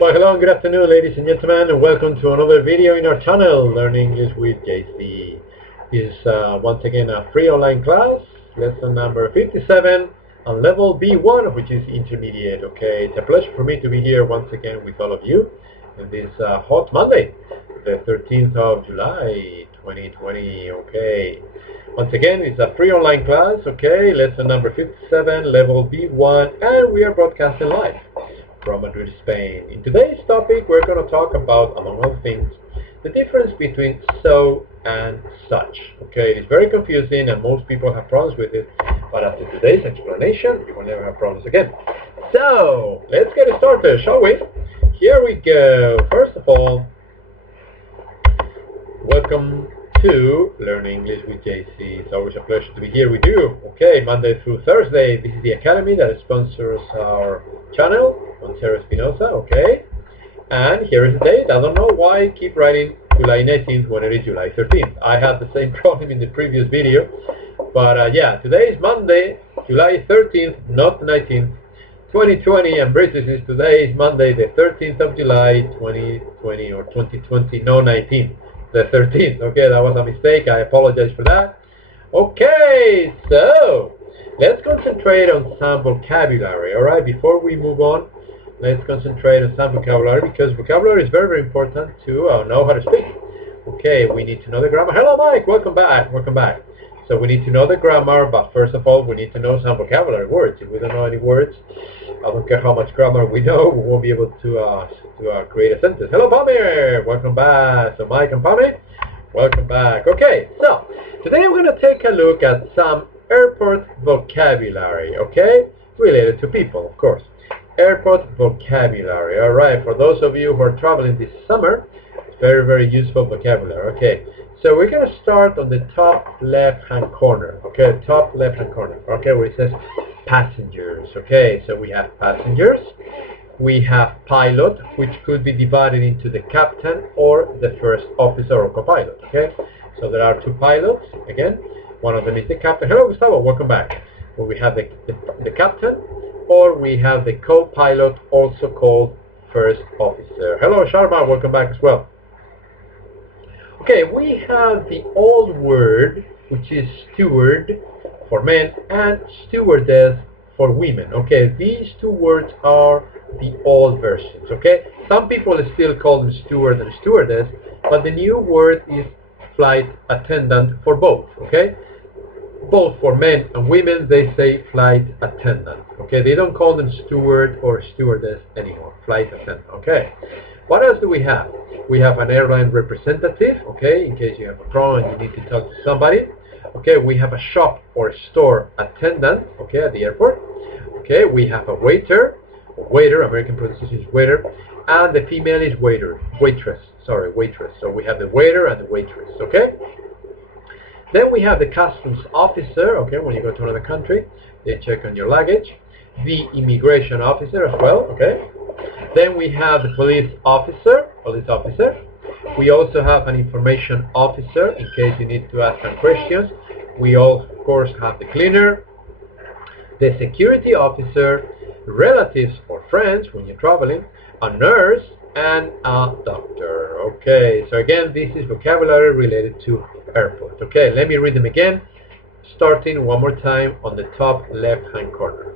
Well, hello and good afternoon, ladies and gentlemen, and welcome to another video in our channel, Learn English with JC. This is once again a free online class, lesson number 57 on level B1, which is intermediate. Okay, it's a pleasure for me to be here once again with all of you in this hot Monday, the 13th of July, 2020. Okay, once again, it's a free online class. Okay, lesson number 57, level B1, and we are broadcasting live from Madrid, Spain. In today's topic, we're going to talk about, among other things, the difference between so and such. Okay, it is very confusing and most people have problems with it, but after today's explanation, you will never have problems again. So, let's get started, shall we? Here we go. First of all, welcome to Learn English with JC. It's always a pleasure to be here with you. Okay, Monday through Thursday, this is the academy that sponsors our channel, Montero Espinosa. Okay, and here is the date. I don't know why I keep writing July 19th when it is July 13th. I had the same problem in the previous video, but yeah, today is Monday, July 13th, not 19th, 2020, and British is today is Monday, the 13th of July, 2020 or 2020, no 19th. The 13th. Okay, that was a mistake. I apologize for that. Okay, so let's concentrate on some vocabulary. All right, before we move on, let's concentrate on some vocabulary because vocabulary is very, very important to know how to speak. Okay, we need to know the grammar. Hello, Mike. Welcome back. Welcome back. So we need to know the grammar, but first of all, we need to know some vocabulary words. If we don't know any words, I don't care how much grammar we know, we won't be able to create a sentence. Hello, Pamir. Welcome back. So Mike and Pamir, welcome back. Okay, so today we're going to take a look at some airport vocabulary, okay? Related to people, of course. Airport vocabulary. All right, for those of you who are traveling this summer, it's very, very useful vocabulary. Okay, so we're going to start on the top left-hand corner. Okay, top left-hand corner. Okay, where it says passengers. Okay, so we have passengers. We have pilot, which could be divided into the captain or the first officer or co-pilot. Okay, so there are two pilots. Again, one of them is the captain. Hello, Gustavo. Welcome back. Well, we have the captain, or we have the co-pilot, also called first officer. Hello, Sharma. Welcome back as well. Okay, we have the old word, which is steward for men and stewardess for women. Okay, these two words are the old versions. Okay, some people still call them steward and stewardess, but the new word is flight attendant for both. Okay, both for men and women, they say flight attendant. Okay, they don't call them steward or stewardess anymore. Flight attendant. Okay, what else do we have? We have an airline representative. Okay, in case you have a problem and you need to talk to somebody. Okay, we have a shop or store attendant. Okay, at the airport. Okay, we have a waiter. American pronunciation is waiter, and the female is waitress. So we have the waiter and the waitress. Okay. Then we have the customs officer. Okay, when you go to another country, they check on your luggage. The immigration officer as well. Okay. Then we have the police officer. We also have an information officer in case you need to ask some questions. We all, of course, have the cleaner, the security officer, relatives or friends when you're traveling, a nurse, and a doctor. Okay, so again, this is vocabulary related to airport. Okay, let me read them again, starting one more time on the top left-hand corner.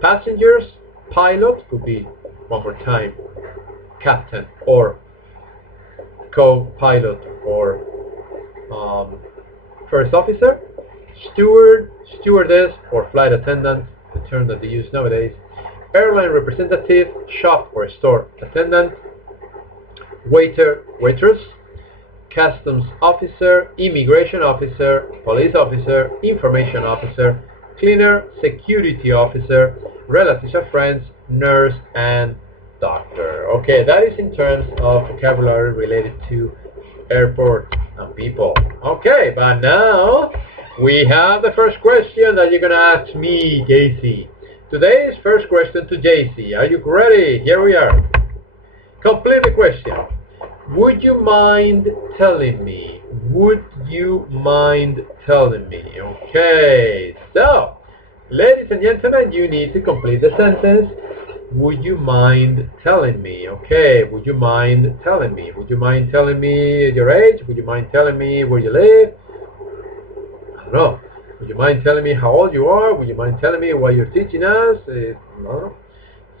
Passengers, pilot, could be, one more time, captain or co-pilot or first officer. Steward, stewardess, or flight attendant, the term that they use nowadays. Airline representative, shop or store attendant. Waiter, waitress. Customs officer, immigration officer, police officer, information officer, cleaner, security officer, relatives or friends, nurse, and doctor. Okay, that is in terms of vocabulary related to airport and people. Okay, but now we have the first question that you're going to ask me, JC. Today's first question to JC. Are you ready? Here we are. Complete the question. Would you mind telling me? Would you mind telling me? Okay, so, ladies and gentlemen, you need to complete the sentence. would you mind telling me? Okay, would you mind telling me? Would you mind telling me your age? Would you mind telling me where you live? I don't know. Would you mind telling me how old you are? Would you mind telling me what you're teaching us? I don't know.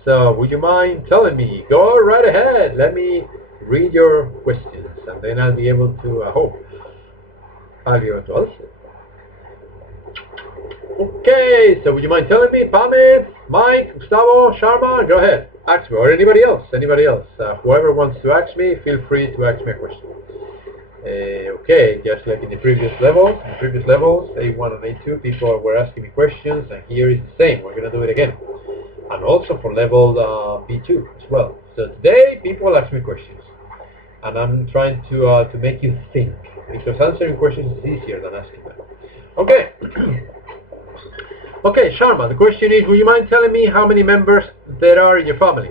So, would you mind telling me? Go right ahead. Let me read your questions, and then I'll be able to, I hope, I'll be able to answer. Okay, so would you mind telling me, Pame, Mike, Gustavo, Sharma? Go ahead, ask me, or anybody else. Whoever wants to ask me, feel free to ask me a question. Okay, just like in the previous levels, A1 and A2, people were asking me questions, and here is the same. We're going to do it again. And also for level B2 as well. So today, people ask me questions. And I'm trying to make you think, because answering questions is easier than asking them. Okay. Okay, Sharma, the question is, would you mind telling me how many members there are in your family?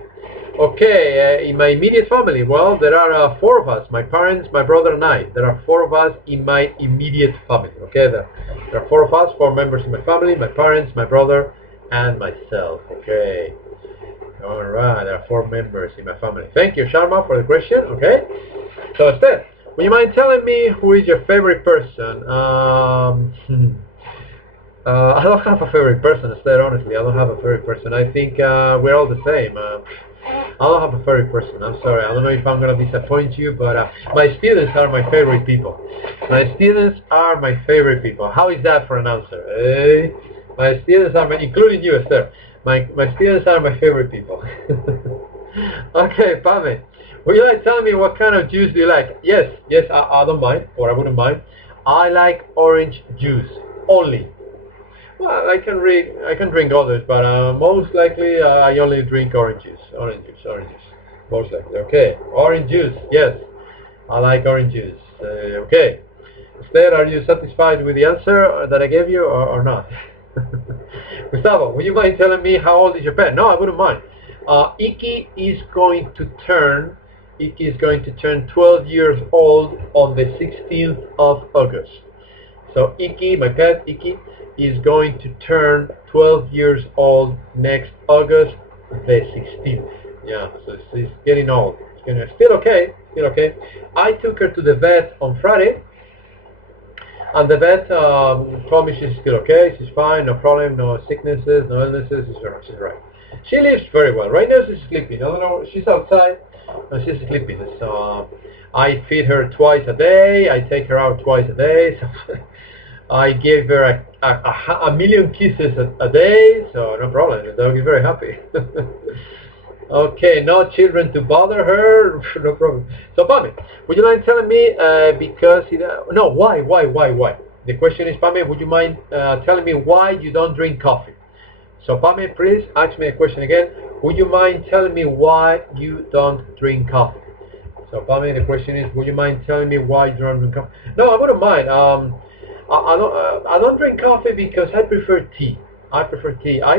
Okay, in my immediate family, well, there are 4 of us, my parents, my brother and I. There are 4 of us in my immediate family, okay? There are 4 of us, 4 members in my family, my parents, my brother, and myself, okay? Alright, there are 4 members in my family. Thank you, Sharma, for the question, okay? So, Esther, would you mind telling me who is your favorite person? I don't have a favorite person, Esther, honestly. I don't have a favorite person. I think we're all the same. I don't have a favorite person. I'm sorry. I don't know if I'm going to disappoint you, but my students are my favorite people. My students are my favorite people. How is that for an answer? My students are, including you, Esther. My students are my favorite people. Okay, Pame. Would you like to tell me what kind of juice do you like? Yes, I don't mind, or I wouldn't mind. I like orange juice only. Well, I can drink others, but most likely I only drink orange juice. Most likely. Okay, orange juice. Yes, I like orange juice. Okay. Esther, are you satisfied with the answer that I gave you, or not? Gustavo, would you mind telling me how old is your pet? No, I wouldn't mind. Iki is going to turn 12 years old on the 16th of August. So Iki, my pet Iki, is going to turn 12 years old next August the 16th. Yeah, so she's getting old. Still okay. I took her to the vet on Friday, and the vet told me she's still okay, she's fine, no problem, no sicknesses, no illnesses, she's right. She lives very well. Right now she's sleeping. I don't know, she's outside and she's sleeping. So I feed her twice a day, I take her out twice a day. So I gave her a million kisses a day, so no problem. The dog is very happy. Okay, no children to bother her, no problem. So, Pame, would you mind telling me, why? The question is, Pame, would you mind telling me why you don't drink coffee? So, Pame, please ask me a question again. Would you mind telling me why you don't drink coffee? So, Pame, the question is, would you mind telling me why you don't drink coffee? No, I wouldn't mind. I don't drink coffee because I prefer tea. I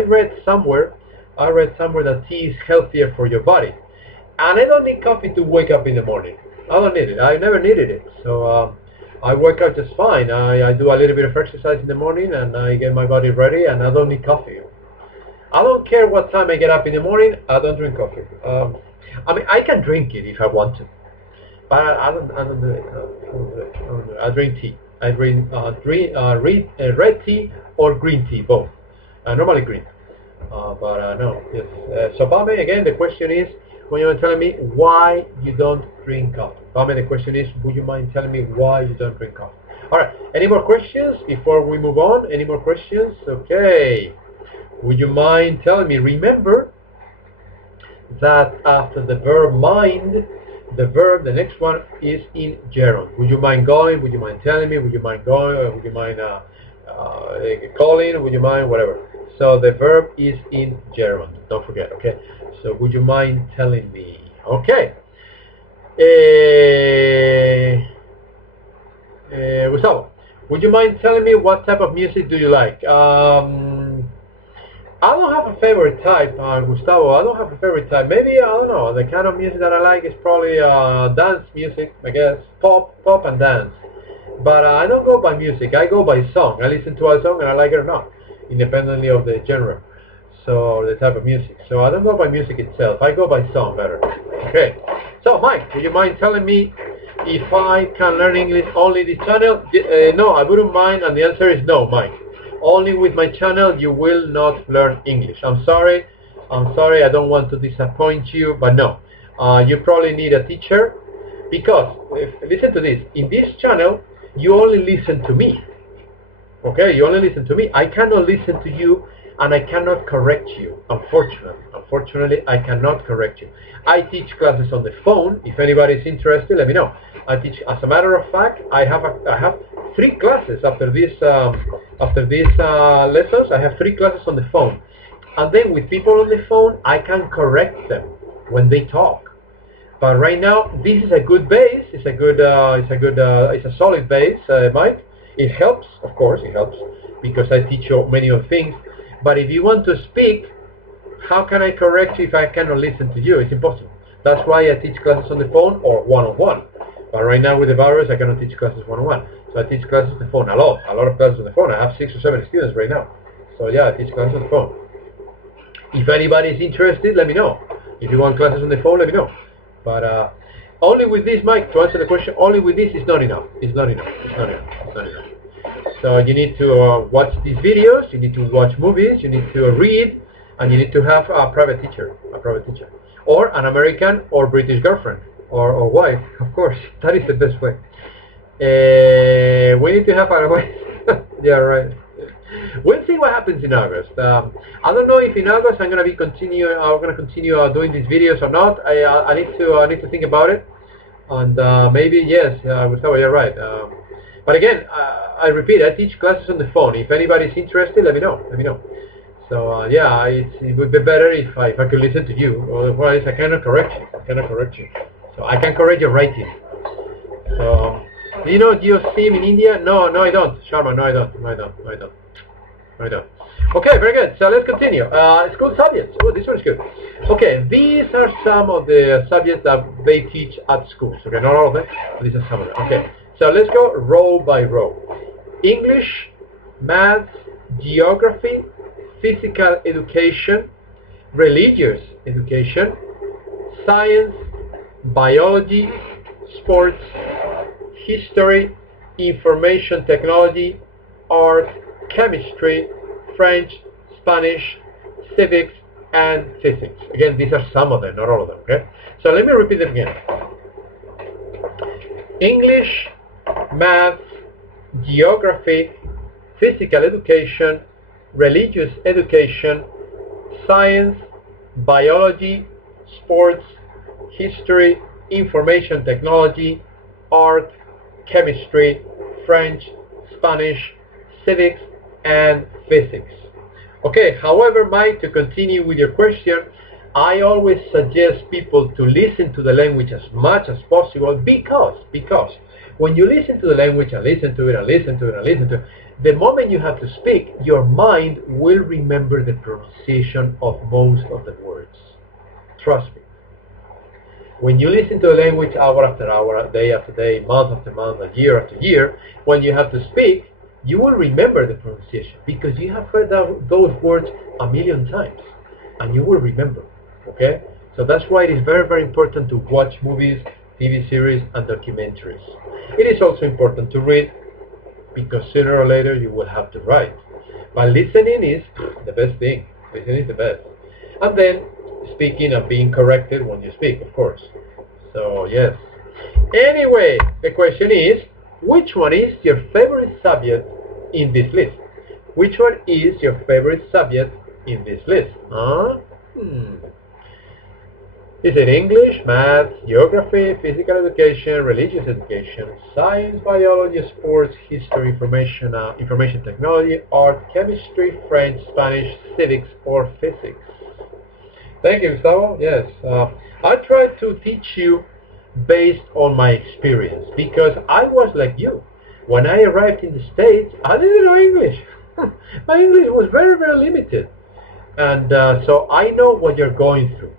read somewhere that tea is healthier for your body, and I don't need coffee to wake up in the morning. I don't need it. I never needed it. So I wake up just fine. I do a little bit of exercise in the morning, and I get my body ready, and I don't need coffee. I don't care what time I get up in the morning. I don't drink coffee. I mean, I can drink it if I want to, but I don't do it. I drink tea. I drink red tea or green tea, both. Normally green. No. Yes. So, Pame, again, the question is, when you're telling me why you don't drink coffee. Pame, the question is, would you mind telling me why you don't drink coffee? All right. Any more questions before we move on? Any more questions? Okay. Would you mind telling me? Remember that after the verb mind, the next one is in gerund. Would you mind going? Would you mind telling me? Would you mind going? Or would you mind calling? Would you mind whatever? So the verb is in gerund. Don't forget. Okay. So would you mind telling me? Okay. Gustavo, would you mind telling me what type of music do you like? I don't have a favorite type, Gustavo. I don't have a favorite type. Maybe, I don't know, the kind of music that I like is probably dance music, I guess. Pop and dance. But I don't go by music. I go by song. I listen to a song and I like it or not, independently of the genre. So the type of music. So I don't go by music itself. I go by song better. Okay. So Mike, would you mind telling me if I can learn English only this channel? No, I wouldn't mind, and the answer is no, Mike. Only with my channel you will not learn English. I'm sorry, I don't want to disappoint you, but no. You probably need a teacher, because, listen to this, in this channel you only listen to me. Okay, you only listen to me. I cannot listen to you, and I cannot correct you, unfortunately. I cannot correct you. I teach classes on the phone. If anybody is interested, let me know. I teach, as a matter of fact, I have 3 classes after these lessons. I have 3 classes on the phone, and then with people on the phone I can correct them when they talk. But right now this is a good base. It's a solid base, Mike. It helps, of course, it helps, because I teach you many of things. But if you want to speak, how can I correct you if I cannot listen to you? It's impossible. That's why I teach classes on the phone or one-on-one. But right now with the virus, I cannot teach classes one-on-one. So I teach classes on the phone, a lot of classes on the phone. I have 6 or 7 students right now. So yeah, I teach classes on the phone. If anybody is interested, let me know. If you want classes on the phone, let me know. But only with this, Mike, to answer the question, only with this is not enough. It's not enough. So you need to watch these videos, you need to watch movies, you need to read, and you need to have a private teacher, or an American or British girlfriend or wife, of course. That is the best way. We need to have a way. Yeah, right. We'll see what happens in August. I don't know if in August I'm going to continue doing these videos or not. I need to think about it. And maybe yes, Gustavo, you're right. But again, I repeat, I teach classes on the phone. If anybody's interested, let me know. So yeah, it would be better if I could listen to you. Otherwise, I cannot correct you. So I can correct your writing. So, do you know GeoSim in India? No, I don't. Sharma, no, I don't. Okay, very good. So let's continue. School subjects. Oh, this one's good. Okay, these are some of the subjects that they teach at schools. Okay, not all of them. These are some of them. Okay, so let's go row by row. English, maths, geography, physical education, religious education, science, biology, sports, history, information technology, art, chemistry, French, Spanish, civics, and physics. Again, these are some of them, not all of them. Okay, so let me repeat them again. English, maths, geography, physical education, religious education, science, biology, sports, history, information technology, art, chemistry, French, Spanish, civics, and physics. Okay, however, Mike, to continue with your question, I always suggest people to listen to the language as much as possible, because when you listen to the language and listen to it, the moment you have to speak, your mind will remember the pronunciation of most of the words. Trust me. When you listen to the language hour after hour, day after day, month after month, year after year, when you have to speak, you will remember the pronunciation because you have heard those words a million times and you will remember. Okay? So that's why it is very, very important to watch movies, TV series, and documentaries. It is also important to read because sooner or later you will have to write. But listening is the best thing. Listening is the best. And then speaking and being corrected when you speak, of course. So, yes. Anyway, the question is, which one is your favorite subject in this list? Which one is your favorite subject in this list? Is it English, math, geography, physical education, religious education, science, biology, sports, history, information technology, art, chemistry, French, Spanish, civics, or physics? Thank you, Gustavo. Yes, I try to teach you based on my experience because I was like you. When I arrived in the States, I didn't know English. My English was very, very limited. And so I know what you're going through.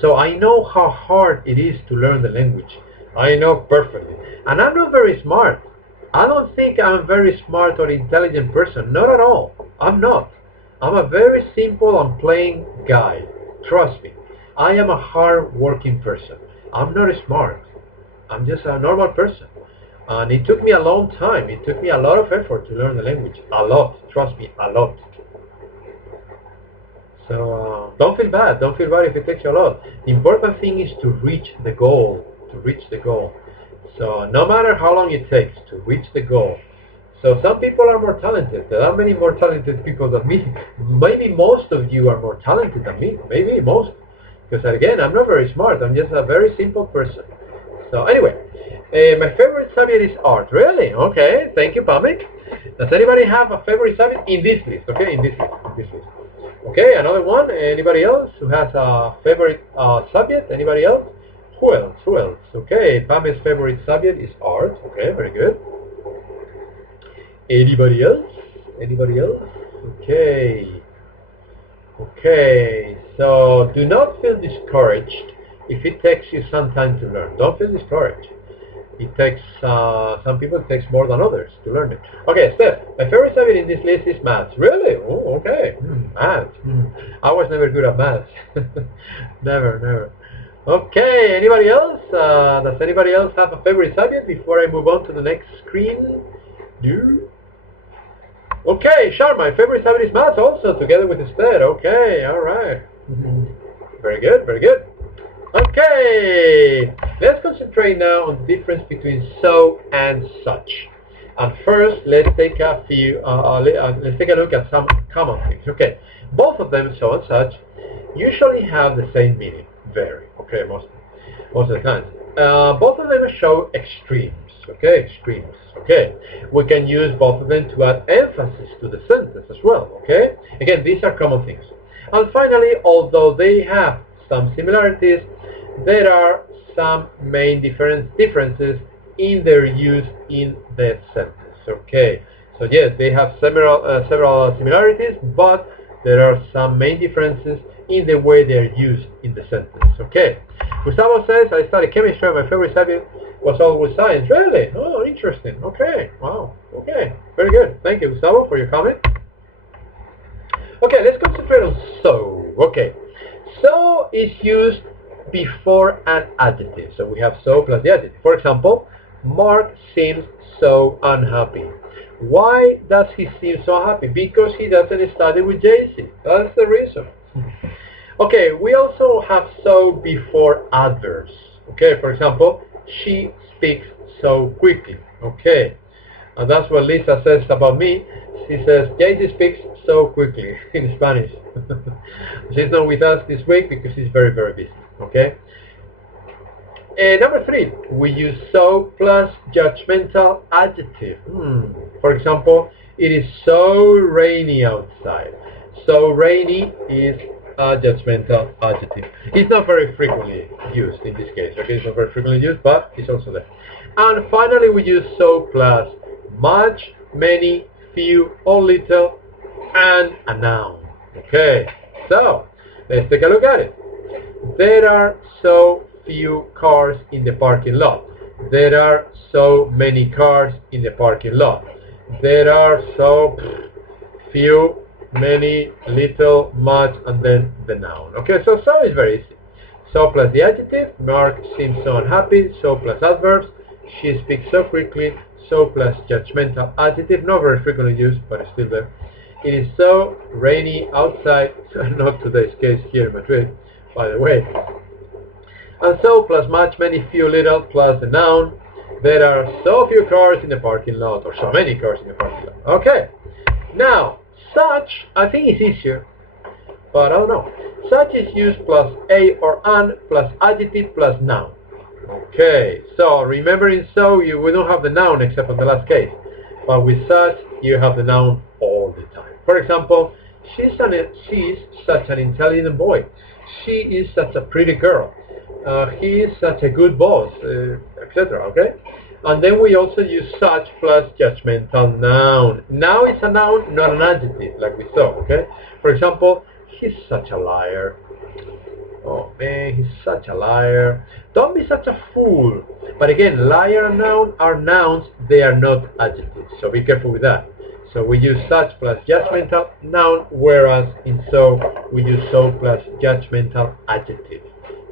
So I know how hard it is to learn the language. I know perfectly. And I'm not very smart. I don't think I'm a very smart or intelligent person. Not at all. I'm not. I'm a very simple and plain guy. Trust me. I am a hard-working person. I'm not smart. I'm just a normal person. And it took me a long time. It took me a lot of effort to learn the language. A lot. Trust me, a lot. So don't feel bad. Don't feel bad if it takes you a lot. The important thing is to reach the goal. To reach the goal. So no matter how long it takes to reach the goal. So some people are more talented. There are many more talented people than me. Maybe most of you are more talented than me. Maybe most. Because again, I'm not very smart. I'm just a very simple person. So anyway, my favorite subject is art. Really? Okay. Thank you, Pamek. Does anybody have a favorite subject in this list? Okay, in this list. In this list. Okay, another one. Anybody else who has a favorite subject? Anybody else? Who else? Who else? Okay, Pam's favorite subject is art. Okay, very good. Anybody else? Anybody else? Okay. Okay, so do not feel discouraged if it takes you some time to learn. Don't feel discouraged. It takes, some people it takes more than others to learn it. Okay, Steph, my favorite subject in this list is maths. Really? Oh, okay. Maths. I was never good at maths. Never. Okay, anybody else? Does anybody else have a favorite subject before I move on to the next screen? Okay, sure, my favorite subject is maths also, together with Esther. Okay, alright. Very good, very good. Okay, let's concentrate now on the difference between so and such. And first, let's take a few. Let's take a look at some common things. Okay, both of them, so and such, usually have the same meaning. Very. Okay, most of the time. Both of them show extremes. Okay, extremes. Okay, we can use both of them to add emphasis to the sentence as well. Okay, again, these are common things. And finally, although they have some similarities, there are some main differences in their use in the sentence. Okay, so yes, they have several similarities, but there are some main differences in the way they are used in the sentence. Okay, Gustavo says, I studied chemistry and my favorite subject was always science. Really? Oh, interesting. Okay, wow. Okay, very good. Thank you, Gustavo, for your comment. Okay, let's concentrate on so. Okay, so is used before an adjective. So we have so plus the adjective. For example, Mark seems so unhappy. Why does he seem so happy? Because he doesn't study with JC. That's the reason. Okay, we also have so before adverbs. Okay, for example, she speaks so quickly. Okay, and that's what Lisa says about me. She says, JC speaks so quickly in Spanish. She's not with us this week because she's very, very busy. Okay. Number 3, we use so plus judgmental adjective. For example, it is so rainy outside. So rainy is a judgmental adjective. It's not very frequently used in this case. Okay, it's not very frequently used, but it's also there. And finally, we use so plus much, many, few, or little, and a noun. Okay, so let's take a look at it. There are so few cars in the parking lot. There are so many cars in the parking lot. There are so few, many, little, much, and then the noun. Okay, so is very easy. So plus the adjective, Mark seems so unhappy. So plus adverbs, she speaks so quickly. So plus judgmental adjective, not very frequently used, but it's still there. It is so rainy outside, not today's case here in Madrid, by the way. And so plus much, many, few, little, plus the noun. There are so few cars in the parking lot, or so many cars in the parking lot. Okay, now such, I think is easier, but I don't know. Such is used plus a or an plus adjective plus noun. Okay, so remembering so, we don't have the noun except in the last case, but with such you have the noun all the time. For example, she's such an intelligent boy. She is such a pretty girl. He is such a good boss, etc. Okay, and then we also use such plus judgmental noun. Now it's a noun, not an adjective, like we saw. Okay, for example, he's such a liar. Oh man, he's such a liar. Don't be such a fool. But again, liar and noun are nouns, they are not adjectives. So be careful with that. So we use such plus judgmental noun, whereas in so we use so plus judgmental adjective.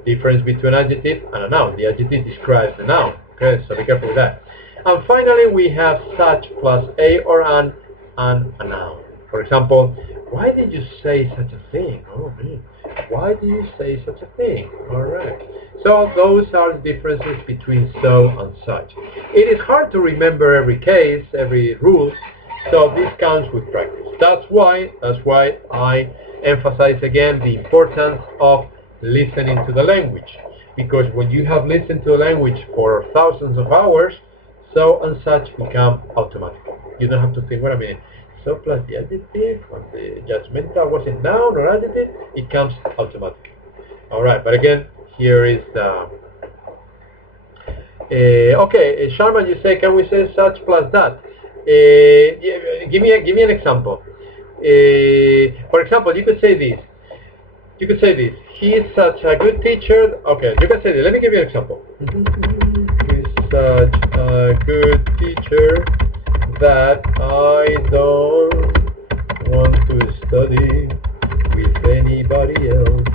Difference between adjective and a noun. The adjective describes the noun. Okay, so be careful with that. And finally, we have such plus a or an and a noun. For example, why did you say such a thing? Oh man, why do you say such a thing? All right. So those are the differences between so and such. It is hard to remember every case, every rule. So this comes with practice. That's why I emphasize again the importance of listening to the language. Because when you have listened to the language for thousands of hours, so and such become automatic. You don't have to think, wait a minute, so plus the adjective, or the judgmental, was it noun or adjective? It comes automatically. Alright, but again, here is the... okay, Sharma, you say, can we say such plus that? Give me an example. For example, you could say this. He is such a good teacher. Okay, you can say this. Let me give you an example. He's such a good teacher that I don't want to study with anybody else.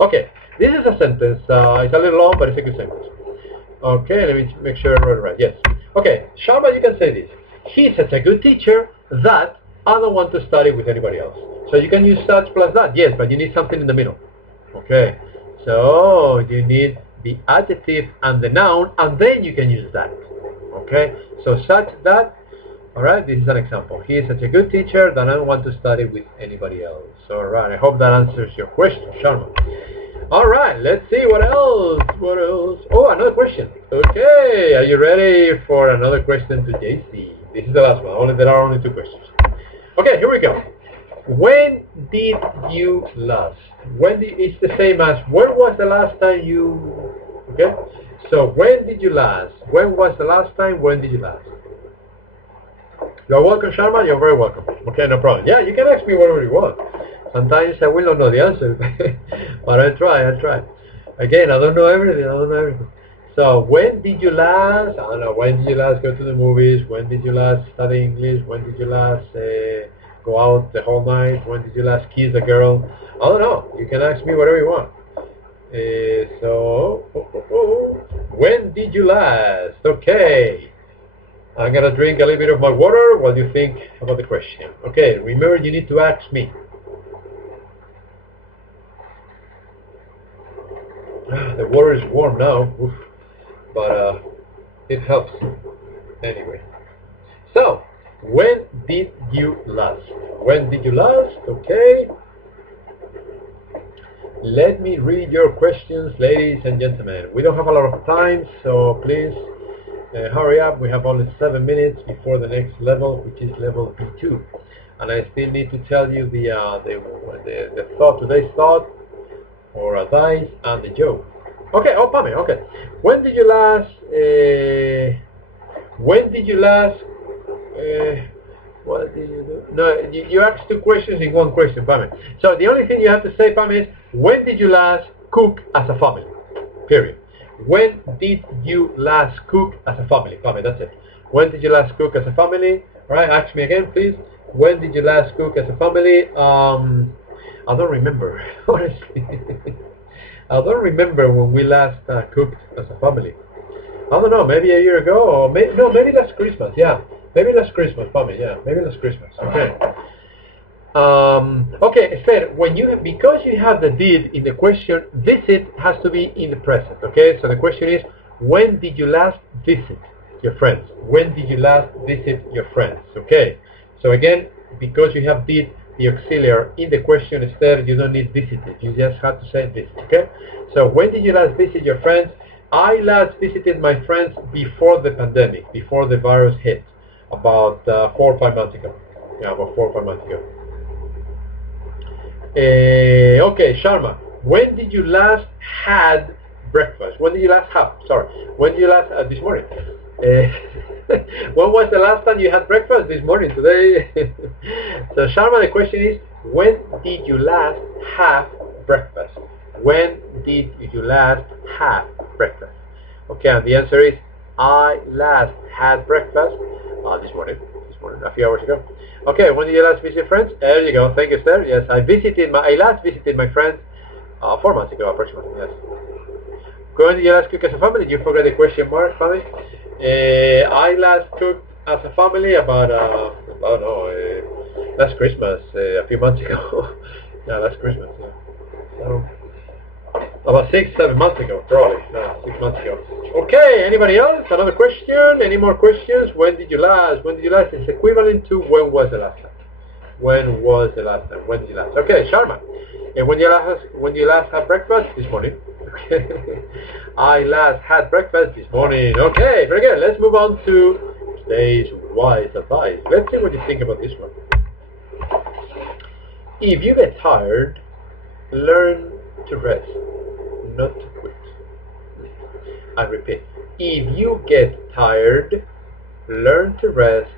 Okay, this is a sentence. It's a little long, but it's a good sentence. Okay, let me make sure I wrote it right. Yes. Okay, Sharma, you can say this. He's such a good teacher that I don't want to study with anybody else. So you can use such plus that, yes, but you need something in the middle. Okay, so you need the adjective and the noun, and then you can use that. Okay, so such that, alright, this is an example. He is such a good teacher that I don't want to study with anybody else. Alright, I hope that answers your question, Sharma. Alright, let's see what else. Oh, another question. Okay, are you ready for another question to JC? This is the last one. There are only 2 questions. Okay, here we go. When did you last? It's the same as when was the last time you... Okay, so when did you last? When was the last time? When did you last? You're welcome, Sharma. You're very welcome. Okay, no problem. Yeah, you can ask me whatever you want. Sometimes I will not know the answer, but I'll try. Again, I don't know everything. So, when did you last? I don't know. When did you last go to the movies? When did you last study English? When did you last go out the whole night? When did you last kiss a girl? I don't know. You can ask me whatever you want. When did you last? Okay. I'm gonna drink a little bit of my water while you think about the question. Okay. Remember, you need to ask me. The water is warm now, but it helps anyway. So, when did you last? When did you last? Okay. Let me read your questions, ladies and gentlemen. We don't have a lot of time, so please hurry up. We have only 7 minutes before the next level, which is level B2. And I still need to tell you the thought, today's thought, or advice, and the joke. Okay, Pame, okay. When did you last, what did you do? No, you asked 2 questions in 1 question, Pame. So the only thing you have to say, Pame, is, when did you last cook as a family? Period. When did you last cook as a family? Pame, that's it. When did you last cook as a family? All right, ask me again, please. When did you last cook as a family? I don't remember, honestly. I don't remember when we last cooked as a family. I don't know, maybe a year ago, or maybe last Christmas, yeah. Maybe last Christmas, family, yeah. Maybe last Christmas, okay. Okay, Esther, because you have the did in the question, visit has to be in the present, okay? So the question is, when did you last visit your friends? When did you last visit your friends, okay? So again, because you have did, the auxiliary in the question, Esther, you don't need visited. You just have to say visit, okay? So when did you last visit your friends? I last visited my friends before the pandemic, before the virus hit, about 4 or 5 months ago. Yeah, about 4 or 5 months ago. Okay, Sharma, when did you last had breakfast? When did you last have? Sorry, when did you last this morning? When was the last time you had breakfast? This morning, today. So Sharma, the question is, when did you last have breakfast? When did you last have breakfast? Okay, and the answer is I last had breakfast this morning, a few hours ago. Okay, when did you last visit friends? There you go. Thank you, sir. Yes, I last visited my friends 4 months ago, approximately. Yes. When did you last cook as a family? You forgot the question mark, family. I last cooked as a family about last Christmas, a few months ago. Yeah, last Christmas. Yeah. So, about 6-7 months ago, probably. 6 months ago. Okay, anybody else? Another question? Any more questions? When did you last? When did you last is equivalent to when was the last time? When was the last time? When did you last? Okay, Sharma. And when you last had breakfast? This morning. Okay. I last had breakfast this morning. Okay, very good. Let's move on to today's wise advice. Let's see what you think about this one. If you get tired, learn to rest, not to quit. I repeat, if you get tired, learn to rest,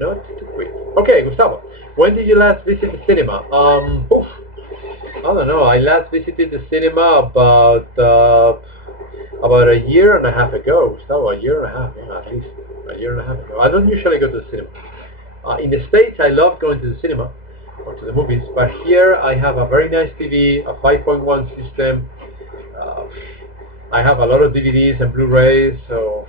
not to quit. Okay, Gustavo, when did you last visit the cinema? I don't know. I last visited the cinema about a year and a half ago. Gustavo, a year and a half, yeah, at least a year and a half ago. I don't usually go to the cinema. In the States, I love going to the cinema or to the movies, but here I have a very nice TV, a 5.1 system. I have a lot of DVDs and Blu-rays, so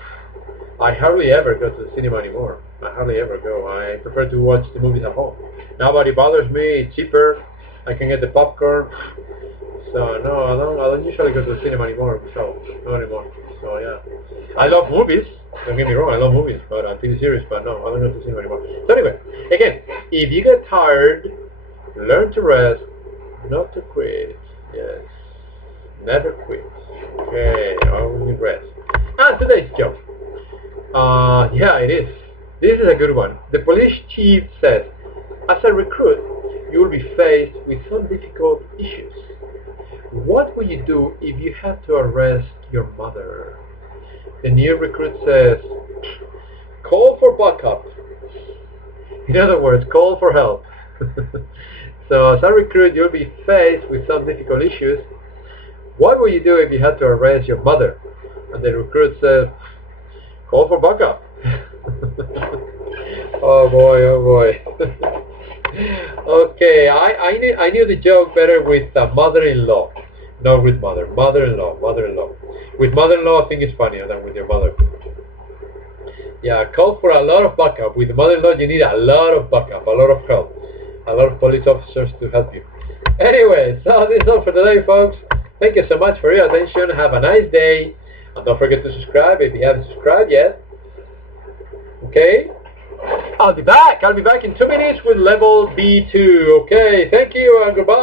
I hardly ever go to the cinema anymore. I hardly ever go. I prefer to watch the movies at home. Nobody bothers me. It's cheaper. I can get the popcorn. So no, I don't usually go to the cinema anymore. So not anymore. So yeah, I love movies. Don't get me wrong, I love movies, but TV series. But no, I don't go to the cinema anymore. So anyway, again, if you get tired, learn to rest, not to quit. Yes, never quit. Okay, only rest. And today's joke. Yeah, it is. This is a good one. The police chief says, as a recruit, you will be faced with some difficult issues. What would you do if you had to arrest your mother? The new recruit says, call for backup. In other words, call for help. So as a recruit, you'll be faced with some difficult issues. What would you do if you had to arrest your mother? And the recruit says, call for backup. Oh boy, oh boy. Okay, I knew the joke better with mother-in-law. Not with mother. Mother-in-law. With mother-in-law, I think it's funnier than with your mother. Yeah, call for a lot of backup. With mother-in-law, you need a lot of backup, a lot of help, a lot of police officers to help you. Anyway, so this is all for today, folks. Thank you so much for your attention. Have a nice day. And don't forget to subscribe if you haven't subscribed yet. Okay? I'll be back in 2 minutes with level B2. Okay, thank you and goodbye.